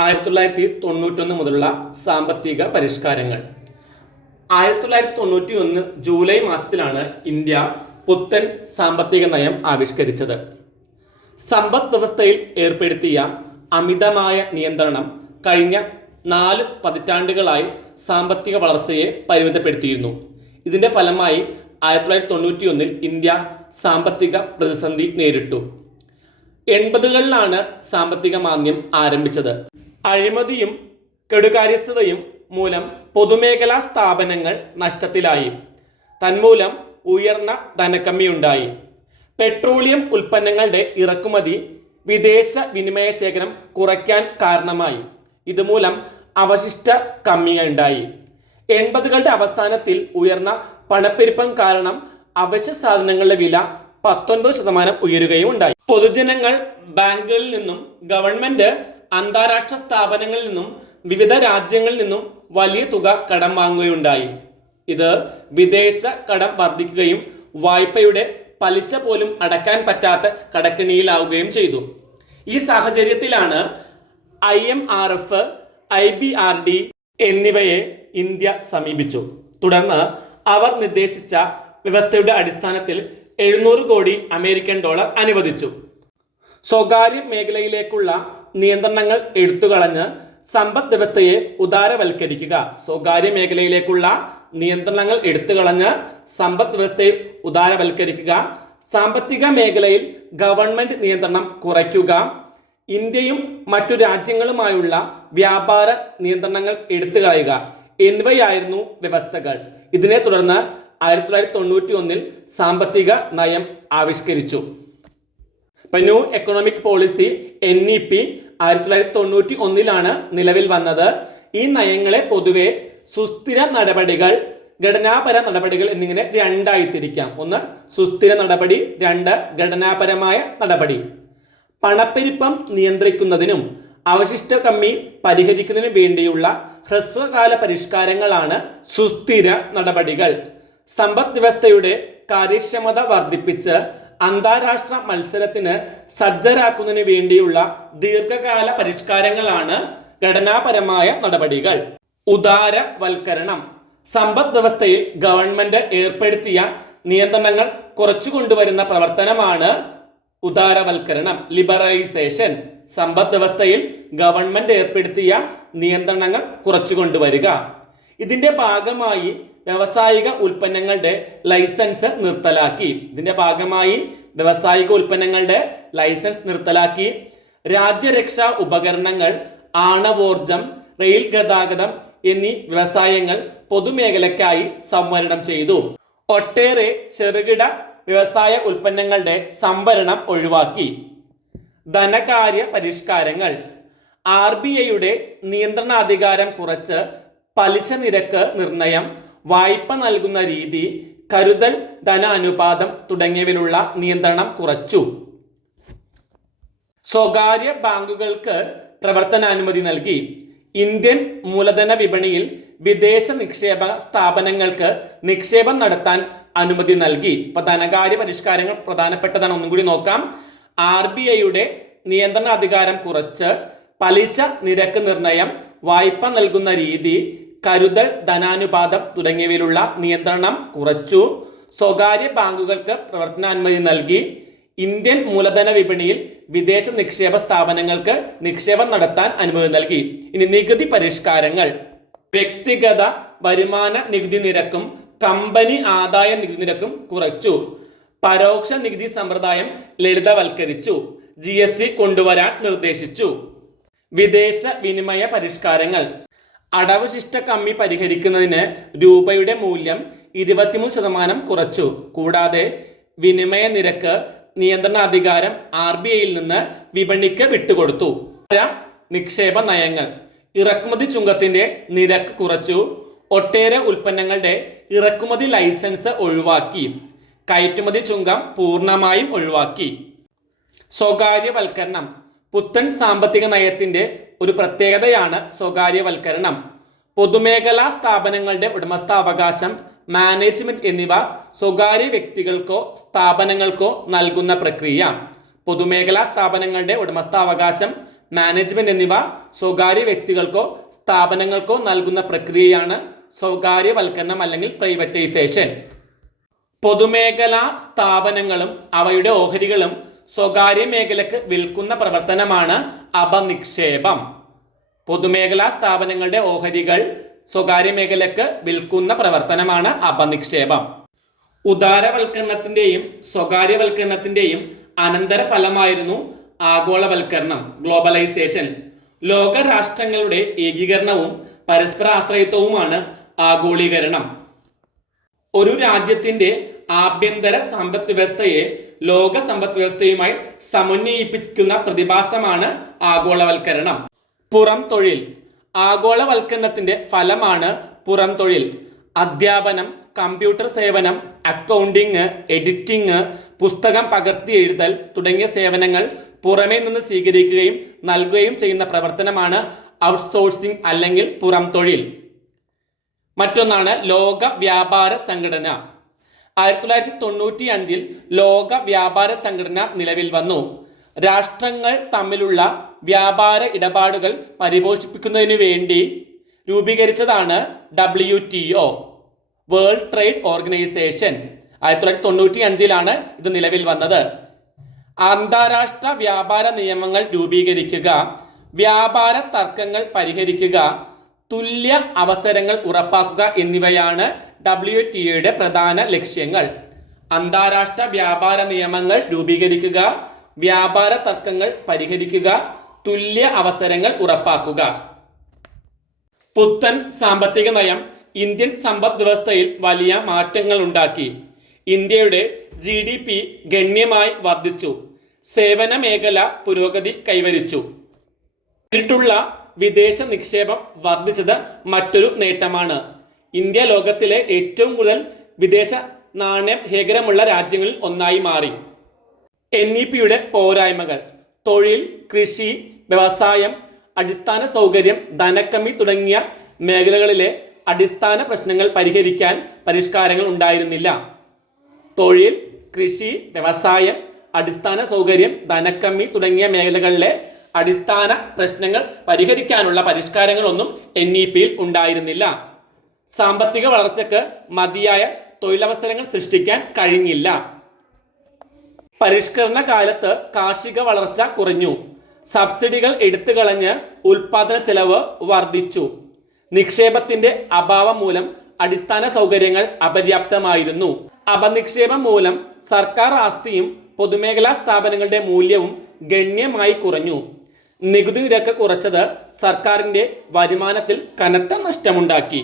1991 മുതലുള്ള സാമ്പത്തിക പരിഷ്കാരങ്ങൾ. 1991 ജൂലൈ മാസത്തിലാണ് ഇന്ത്യ പുത്തൻ സാമ്പത്തിക നയം ആവിഷ്കരിച്ചത്. സമ്പദ് വ്യവസ്ഥയിൽ ഏർപ്പെടുത്തിയ അമിതമായ നിയന്ത്രണം കഴിഞ്ഞ 4 പതിറ്റാണ്ടുകളായി സാമ്പത്തിക വളർച്ചയെ പരിമിതപ്പെടുത്തിയിരുന്നു. ഇതിന്റെ ഫലമായി 1991 ഇന്ത്യ സാമ്പത്തിക പ്രതിസന്ധി നേരിട്ടു. 80കളിലാണ് സാമ്പത്തിക മാന്ദ്യം ആരംഭിച്ചത്. അഴിമതിയും കെടുകാര്യസ്ഥതയും മൂലം പൊതുമേഖലാ സ്ഥാപനങ്ങൾ നഷ്ടത്തിലായി. തന്മൂലം ഉയർന്ന ധനക്കമ്മിയുണ്ടായി. പെട്രോളിയം ഉൽപ്പന്നങ്ങളുടെ ഇറക്കുമതി വിദേശ വിനിമയ ശേഖരം കുറയ്ക്കാൻ കാരണമായി. ഇതുമൂലം അവശിഷ്ട കമ്മിയുണ്ടായി. 80കളുടെ അവസാനത്തിൽ ഉയർന്ന പണപ്പെരുപ്പം കാരണം അവശ്യ സാധനങ്ങളുടെ വില 19% ഉയരുകയും ഉണ്ടായി. പൊതുജനങ്ങൾ ബാങ്കുകളിൽ നിന്നും ഗവൺമെന്റ് അന്താരാഷ്ട്ര സ്ഥാപനങ്ങളിൽ നിന്നും വിവിധ രാജ്യങ്ങളിൽ നിന്നും വലിയ തുക കടം വാങ്ങുകയുണ്ടായി. ഇത് വിദേശ കടം വർദ്ധിക്കുകയും വായ്പയുടെ പലിശ പോലും അടക്കാൻ പറ്റാത്ത കടക്കെണിയിലാവുകയും ചെയ്തു. ഈ സാഹചര്യത്തിലാണ് IMRF, IBRD എന്നിവയെ ഇന്ത്യ സമീപിച്ചു. തുടർന്ന് അവർ നിർദ്ദേശിച്ച വ്യവസ്ഥയുടെ അടിസ്ഥാനത്തിൽ $700 കോടി അനുവദിച്ചു. സ്വകാര്യ മേഖലയിലേക്കുള്ള നിയന്ത്രണങ്ങൾ എടുത്തുകളഞ്ഞ് സമ്പദ് വ്യവസ്ഥയെ ഉദാരവൽക്കരിക്കുക. സ്വകാര്യ മേഖലയിലേക്കുള്ള നിയന്ത്രണങ്ങൾ എടുത്തുകളഞ്ഞ് സമ്പദ് വ്യവസ്ഥയെ ഉദാരവൽക്കരിക്കുക. സാമ്പത്തിക മേഖലയിൽ ഗവൺമെന്റ് നിയന്ത്രണം കുറയ്ക്കുക. ഇന്ത്യയും മറ്റു രാജ്യങ്ങളുമായുള്ള വ്യാപാര നിയന്ത്രണങ്ങൾ എടുത്തുകളയുക എന്നിവയായിരുന്നു വ്യവസ്ഥകൾ. ഇതിനെ തുടർന്ന് 1991 സാമ്പത്തിക നയം ആവിഷ്കരിച്ചു. ന്യൂ എക്കണോമിക് പോളിസി NEP 1991 നിലവിൽ വന്നത്. ഈ നയങ്ങളെ പൊതുവെ സുസ്ഥിര നടപടികൾ, ഘടനാപര നടപടികൾ എന്നിങ്ങനെ രണ്ടായി തിരിക്കാം. ഒന്ന് സുസ്ഥിര നടപടി, 2 ഘടനാപരമായ നടപടി. പണപ്പെരുപ്പം നിയന്ത്രിക്കുന്നതിനും അവശിഷ്ട കമ്മി പരിഹരിക്കുന്നതിനും വേണ്ടിയുള്ള ഹ്രസ്വകാല പരിഷ്കാരങ്ങളാണ് സുസ്ഥിര നടപടികൾ. സമ്പദ് വ്യവസ്ഥയുടെ കാര്യക്ഷമത വർദ്ധിപ്പിച്ച് അന്താരാഷ്ട്ര മത്സരത്തിന് സജ്ജരാക്കുന്നതിന് വേണ്ടിയുള്ള ദീർഘകാല പരിഷ്കാരങ്ങളാണ് ഘടനാപരമായ നടപടികൾ. ഉദാരവൽക്കരണം. സമ്പദ് വ്യവസ്ഥയിൽ ഗവൺമെന്റ് ഏർപ്പെടുത്തിയ നിയന്ത്രണങ്ങൾ കുറച്ചു കൊണ്ടുവരുന്ന പ്രവർത്തനമാണ് ഉദാരവൽക്കരണം, ലിബറലൈസേഷൻ. സമ്പദ് വ്യവസ്ഥയിൽ ഗവൺമെന്റ് ഏർപ്പെടുത്തിയ നിയന്ത്രണങ്ങൾ കുറച്ചു കൊണ്ടുവരിക. ഇതിന്റെ ഭാഗമായി വ്യാവസായിക ഉൽപ്പന്നങ്ങളുടെ ലൈസൻസ് നിർത്തലാക്കി. രാജ്യരക്ഷാ ഉപകരണങ്ങൾ, ആണവോർജം, റെയിൽ ഗതാഗതം എന്നീ വ്യവസായങ്ങൾ പൊതുമേഖലയ്ക്കായി സംവരണം ചെയ്തു. ഒട്ടേറെ ചെറുകിട വ്യവസായ ഉൽപ്പന്നങ്ങളുടെ സംവരണം ഒഴിവാക്കി. ധനകാര്യ പരിഷ്കാരങ്ങൾ. RBIയുടെ നിയന്ത്രണാധികാരം കുറച്ച് പലിശ നിരക്ക് നിർണയം, വായ്പ നൽകുന്ന രീതി, കരുതൽ ധനാനുപാതം തുടങ്ങിയവയിലുള്ള നിയന്ത്രണം കുറച്ചു. സ്വകാര്യ ബാങ്കുകൾക്ക് പ്രവർത്തനാനുമതി നൽകി. ഇന്ത്യൻ മൂലധന വിപണിയിൽ വിദേശ നിക്ഷേപ സ്ഥാപനങ്ങൾക്ക് നിക്ഷേപം നടത്താൻ അനുമതി നൽകി. ഇപ്പൊ ധനകാര്യ പരിഷ്കാരങ്ങൾ പ്രധാനപ്പെട്ടതാണ്. ഒന്നും കൂടി നോക്കാം. RBIയുടെ നിയന്ത്രണാധികാരം കുറച്ച് പലിശ നിരക്ക് നിർണയം, വായ്പ നൽകുന്ന രീതി, കരുതൽ ധനാനുപാതം തുടങ്ങിയവയിലുള്ള നിയന്ത്രണം കുറച്ചു. സ്വകാര്യ ബാങ്കുകൾക്ക് പ്രവർത്തനാനുമതി നൽകി. ഇന്ത്യൻ മൂലധന വിപണിയിൽ വിദേശ നിക്ഷേപ സ്ഥാപനങ്ങൾക്ക് നിക്ഷേപം നടത്താൻ അനുമതി നൽകി. ഇനി നികുതി പരിഷ്കാരങ്ങൾ. വ്യക്തിഗത വരുമാന നികുതി നിരക്കും കമ്പനി ആദായ നികുതി നിരക്കും കുറച്ചു. പരോക്ഷ നികുതി സമ്പ്രദായം ലളിതവൽക്കരിച്ചു. GST കൊണ്ടുവരാൻ നിർദ്ദേശിച്ചു. വിദേശ വിനിമയ പരിഷ്കാരങ്ങൾ. അടവശിഷ്ട കമ്മി പരിഹരിക്കുന്നതിന് രൂപയുടെ മൂല്യം 23% കുറച്ചു. കൂടാതെ വിനിമയ നിരക്ക് നിയന്ത്രണാധികാരം RBIയിൽ നിന്ന് വിപണിക്ക് വിട്ടുകൊടുത്തു. നിക്ഷേപ നയങ്ങൾ. ഇറക്കുമതി ചുങ്കത്തിന്റെ നിരക്ക് കുറച്ചു. ഒട്ടേറെ ഉൽപ്പന്നങ്ങളുടെ ഇറക്കുമതി ലൈസൻസ് ഒഴിവാക്കി. കയറ്റുമതി ചുങ്കം പൂർണ്ണമായും ഒഴിവാക്കി. സ്വകാര്യവൽക്കരണം. പുത്തൻ സാമ്പത്തിക നയത്തിന്റെ ഒരു പ്രത്യേകതയാണ് സ്വകാര്യവൽക്കരണം. പൊതുമേഖലാ സ്ഥാപനങ്ങളുടെ ഉടമസ്ഥാവകാശം, മാനേജ്മെന്റ് എന്നിവ സ്വകാര്യ വ്യക്തികൾക്കോ സ്ഥാപനങ്ങൾക്കോ നൽകുന്ന പ്രക്രിയ. പൊതുമേഖലാ സ്ഥാപനങ്ങളുടെ ഉടമസ്ഥാവകാശം, മാനേജ്മെന്റ് എന്നിവ സ്വകാര്യ വ്യക്തികൾക്കോ സ്ഥാപനങ്ങൾക്കോ നൽകുന്ന പ്രക്രിയയാണ് സ്വകാര്യവൽക്കരണം അല്ലെങ്കിൽ പ്രൈവറ്റൈസേഷൻ. പൊതുമേഖലാ സ്ഥാപനങ്ങളും അവയുടെ ഓഹരികളും സ്വകാര്യ മേഖലക്ക് വിൽക്കുന്ന പ്രവർത്തനമാണ് അപനിക്ഷേപം. പൊതുമേഖലാ സ്ഥാപനങ്ങളുടെ ഓഹരികൾ സ്വകാര്യ മേഖലക്ക് വിൽക്കുന്ന പ്രവർത്തനമാണ് അപനിക്ഷേപം. ഉദാരവൽക്കരണത്തിന്റെയും സ്വകാര്യവൽക്കരണത്തിന്റെയും അനന്തരഫലമായിരുന്നു ആഗോളവൽക്കരണം, ഗ്ലോബലൈസേഷൻ. ലോക രാഷ്ട്രങ്ങളുടെ ഏകീകരണവും പരസ്പര ആശ്രയത്വവുമാണ് ആഗോളീകരണം. ഒരു രാജ്യത്തിന്റെ ആഭ്യന്തര സമ്പദ് വ്യവസ്ഥയെ ലോക സമ്പദ് വ്യവസ്ഥയുമായി സമന്വയിപ്പിക്കുന്ന പ്രതിഭാസമാണ് ആഗോളവൽക്കരണം. പുറം തൊഴിൽ. ആഗോളവൽക്കരണത്തിന്റെ ഫലമാണ് പുറം തൊഴിൽ. അധ്യാപനം, കമ്പ്യൂട്ടർ സേവനം, അക്കൗണ്ടിങ്, എഡിറ്റിംഗ്, പുസ്തകം പകർത്തി എഴുതൽ തുടങ്ങിയ സേവനങ്ങൾ പുറമേ നിന്ന് സ്വീകരിക്കുകയും നൽകുകയും ചെയ്യുന്ന പ്രവർത്തനമാണ് ഔട്ട്സോഴ്സിംഗ് അല്ലെങ്കിൽ പുറം തൊഴിൽ. മറ്റൊന്നാണ് ലോക വ്യാപാര സംഘടന. 1995 ലോക വ്യാപാര സംഘടന നിലവിൽ വന്നു. രാഷ്ട്രങ്ങൾ തമ്മിലുള്ള വ്യാപാര ഇടപാടുകൾ പരിപോഷിപ്പിക്കുന്നതിനു വേണ്ടി രൂപീകരിച്ചതാണ് WTO, വേൾഡ് ട്രേഡ് ഓർഗനൈസേഷൻ. 1995 ഇത് നിലവിൽ വന്നത്. അന്താരാഷ്ട്ര വ്യാപാര നിയമങ്ങൾ രൂപീകരിക്കുക, വ്യാപാര തർക്കങ്ങൾ പരിഹരിക്കുക, തുല്യ അവസരങ്ങൾ ഉറപ്പാക്കുക എന്നിവയാണ് WTOയുടെ പ്രധാന ലക്ഷ്യങ്ങൾ. അന്താരാഷ്ട്ര വ്യാപാര നിയമങ്ങൾ രൂപീകരിക്കുക, വ്യാപാര തർക്കങ്ങൾ പരിഹരിക്കുക, തുല്യ അവസരങ്ങൾ ഉറപ്പാക്കുക. പുത്തൻ സാമ്പത്തിക നയം ഇന്ത്യൻ സമ്പദ് വ്യവസ്ഥയിൽ വലിയ മാറ്റങ്ങൾ ഉണ്ടാക്കി. ഇന്ത്യയുടെ GDP ഗണ്യമായി വർദ്ധിച്ചു. സേവന മേഖല പുരോഗതി കൈവരിച്ചു. നേരിട്ടുള്ള വിദേശ നിക്ഷേപം വർദ്ധിച്ചത് മറ്റൊരു നേട്ടമാണ്. ഇന്ത്യ ലോകത്തിലെ ഏറ്റവും കൂടുതൽ വിദേശ നാണയ ശേഖരമുള്ള രാജ്യങ്ങളിൽ ഒന്നായി മാറി. NEPയുടെ പോരായ്മകൾ. തൊഴിൽ, കൃഷി, വ്യവസായം, അടിസ്ഥാന സൗകര്യം, ധനക്കമ്മി തുടങ്ങിയ മേഖലകളിലെ അടിസ്ഥാന പ്രശ്നങ്ങൾ പരിഹരിക്കാൻ പരിഷ്കാരങ്ങൾ ഉണ്ടായിരുന്നില്ല. തൊഴിൽ, കൃഷി, വ്യവസായം, അടിസ്ഥാന സൗകര്യം, ധനക്കമ്മി തുടങ്ങിയ മേഖലകളിലെ അടിസ്ഥാന പ്രശ്നങ്ങൾ പരിഹരിക്കാനുള്ള പരിഷ്കാരങ്ങളൊന്നും NEPയിൽ ഉണ്ടായിരുന്നില്ല. സാമ്പത്തിക വളർച്ചയ്ക്ക് മതിയായ തൊഴിലവസരങ്ങൾ സൃഷ്ടിക്കാൻ കഴിഞ്ഞില്ല. പരിഷ്കരണ കാലത്ത് കാർഷിക വളർച്ച കുറഞ്ഞു. സബ്സിഡികൾ എടുത്തുകളഞ്ഞ് ഉൽപാദന ചെലവ് വർദ്ധിച്ചു. നിക്ഷേപത്തിന്റെ അഭാവം മൂലം അടിസ്ഥാന സൗകര്യങ്ങൾ അപര്യാപ്തമായിരുന്നു. അപനിക്ഷേപം മൂലം സർക്കാർ ആസ്തിയും പൊതുമേഖലാ സ്ഥാപനങ്ങളുടെ മൂല്യവും ഗണ്യമായി കുറഞ്ഞു. നികുതി നിരക്ക് കുറച്ചത് സർക്കാരിന്റെ വരുമാനത്തിൽ കനത്ത നഷ്ടമുണ്ടാക്കി.